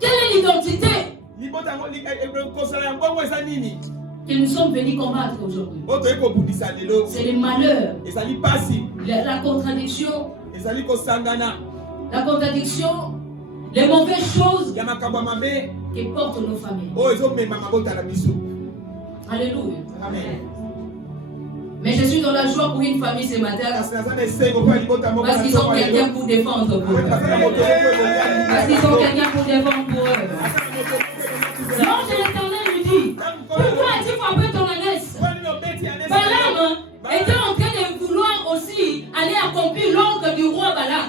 Quelle est l'identité que nous sommes venus combattre aujourd'hui? C'est le malheur, la contradiction, les mauvaises choses qui portent nos familles. Alléluia. Amen. Mais je suis dans la joie pour une famille ce matin. Parce qu'ils ont quelqu'un pour défendre pour eux. Parce qu'ils ont quelqu'un pour défendre pour eux. L'ange de l'Éternel lui dit, pourquoi as-tu frappé ton ânesse? Balaam était en train de vouloir aussi aller accomplir l'ordre du roi Balaam.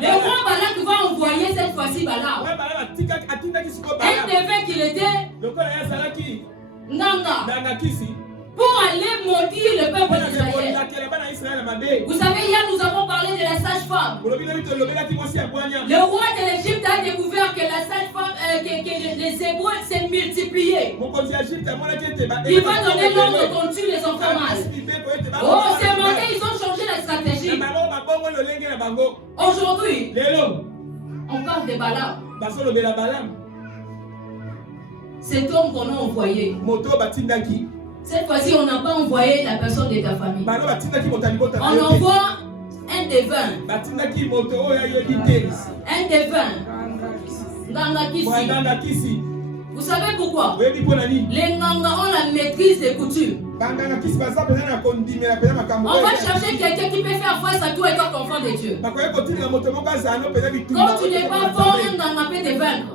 Le roi Balaam va envoyer cette fois-ci Balaam. Un devait qu'il était Nanga. Pour aller maudire le peuple d'Israël. Vous savez, hier nous avons parlé de la sage-femme. Le roi de l'Égypte a découvert que la sage-femme, que les Hébreux s'est multiplié. Il va donner l'ordre qu'on tue les enfants mâles. Oh, c'est matin, ils ont changé la stratégie. Aujourd'hui, on parle de Balaam. Cet homme qu'on a envoyé. Cette fois-ci, on n'a pas envoyé la personne de ta famille. On envoie un devin. Un devin. Nganga Kisi. Vous savez pourquoi? Les Nganga ont la maîtrise des coutumes. On va chercher quelqu'un qui peut faire face à tout et tant enfant de Dieu. Quand tu n'es pas fort, un Nganga peut te vaincre.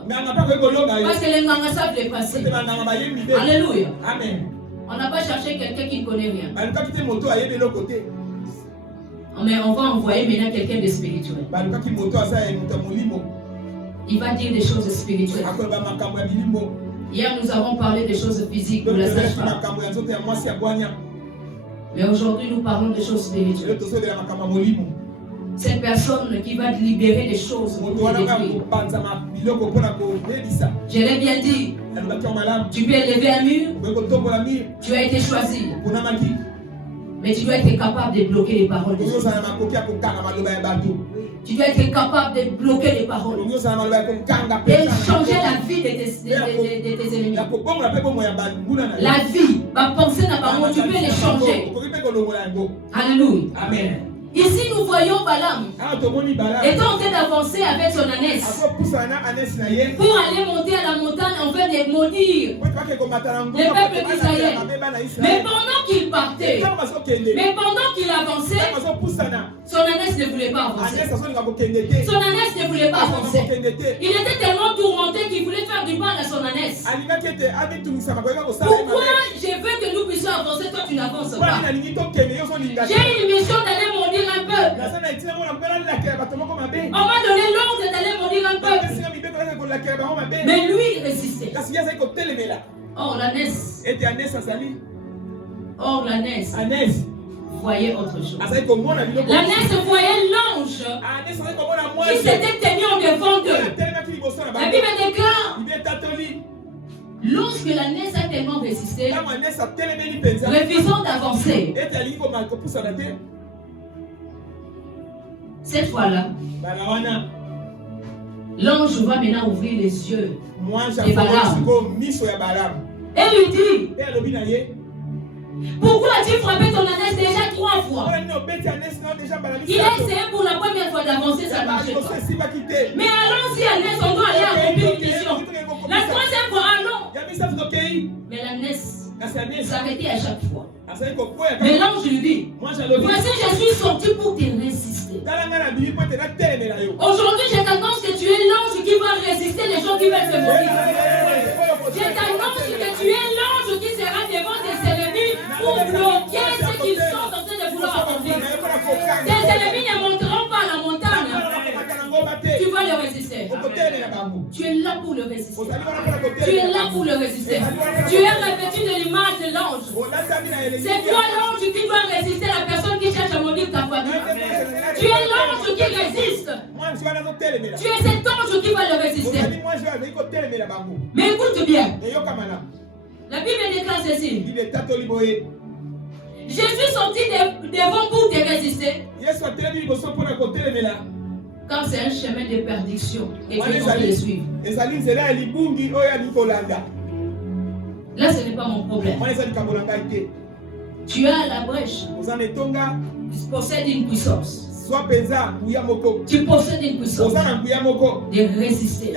Parce que les Nganga savent les principes. Alléluia. Amen. On n'a pas cherché quelqu'un qui ne connaît rien. Mais on va envoyer maintenant quelqu'un de spirituel. Il va dire des choses spirituelles. Hier, nous avons parlé des choses physiques pour la sage-femme. Mais aujourd'hui, nous parlons des choses spirituelles. Cette personne qui va te libérer des choses pour te détruire. Je l'ai bien dit. Tu peux élever un mur. Tu as été choisi. Mais tu dois être capable de bloquer les paroles des autres. Tu dois être capable de bloquer les paroles. Et changer la vie de tes ennemis. La vie, ma pensée n'a pas tu peux les changer. Alléluia. Amen. Ici, nous voyons Balaam étant en train d'avancer avec son ânesse pour aller monter à la montagne en train de maudire le peuple d'Israël. Mais pendant qu'il partait, mais pendant qu'il avançait, son ânesse ne voulait pas avancer. Son ânesse ne voulait pas avancer. Il était tellement tourmenté qu'il voulait faire du mal à son ânesse. Pourquoi je veux que nous puissions avancer, toi tu n'avances pas? J'ai une mission d'aller maudire un peu. On m'a donné l'ordre d'aller maudire un peu. Mais lui, il résistait. Or, l'ânesse voyait autre chose. L'ânesse voyait l'ange qui s'était tenu en devant d'eux. La Bible déclare, lorsque l'ânesse a tellement résisté, refusant d'avancer, cette fois-là, l'ange va maintenant ouvrir les yeux de Balaam et lui dit, pourquoi as-tu frappé ton ânesse déjà 3 fois? Il a essayé pour la première fois d'avancer, ça ne marchait pas. Mais allons-y, ânesse, on doit aller accomplir une mission. La 3e fois, allons. Mais l'ânesse s'arrêtait à chaque fois. Mais l'ange lui dit, voici, je suis sorti pour te résister. Aujourd'hui, je t'annonce que tu es l'ange qui va résister les gens qui veulent se mourir. Je t'annonce que tu es l'ange qui sera devant tes ennemis pour bloquer ce qu'ils sont en train de vouloir accomplir. Tes ennemis ne monteront pas à la montagne. Tu vas le résister. Tu es là pour le résister. Tu es là pour le résister. Tu es revêtu de l'image de l'ange. C'est toi l'ange qui doit résister à la personne qui cherche à maudire ta famille. Tu es l'ange qui résiste. Tu es cet ange qui va le résister. Mais écoute bien. La Bible déclare ceci. Je suis sorti devant pour te résister. Quand c'est un chemin de perdition et que tu veux le suivre. Là, ce n'est pas mon problème. Tu as la brèche. Tu possèdes une puissance. Tu possèdes une puissance de résister.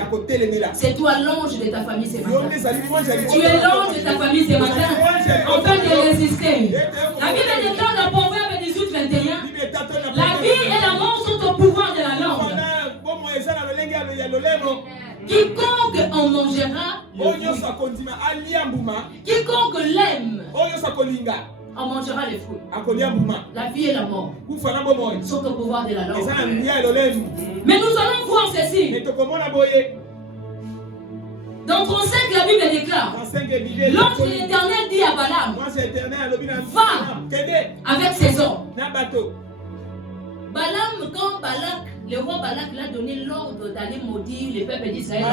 C'est toi l'ange de ta famille ce matin. Tu es l'ange de ta famille ce matin. Afin de résister. La Bible déclare dans Proverbe 18-21. La vie et la mort sont au pouvoir de la langue. Quiconque en mangera, quiconque l'aime, on mangera les fruits. La vie et la mort sont au pouvoir de la langue. Mais nous allons voir ceci. Dans 35, la Bible déclare, l'ange de l'Éternel dit à Balaam, va avec ses hommes. Balaam, quand le roi Balak l'a donné l'ordre d'aller maudire les peuples d'Israël,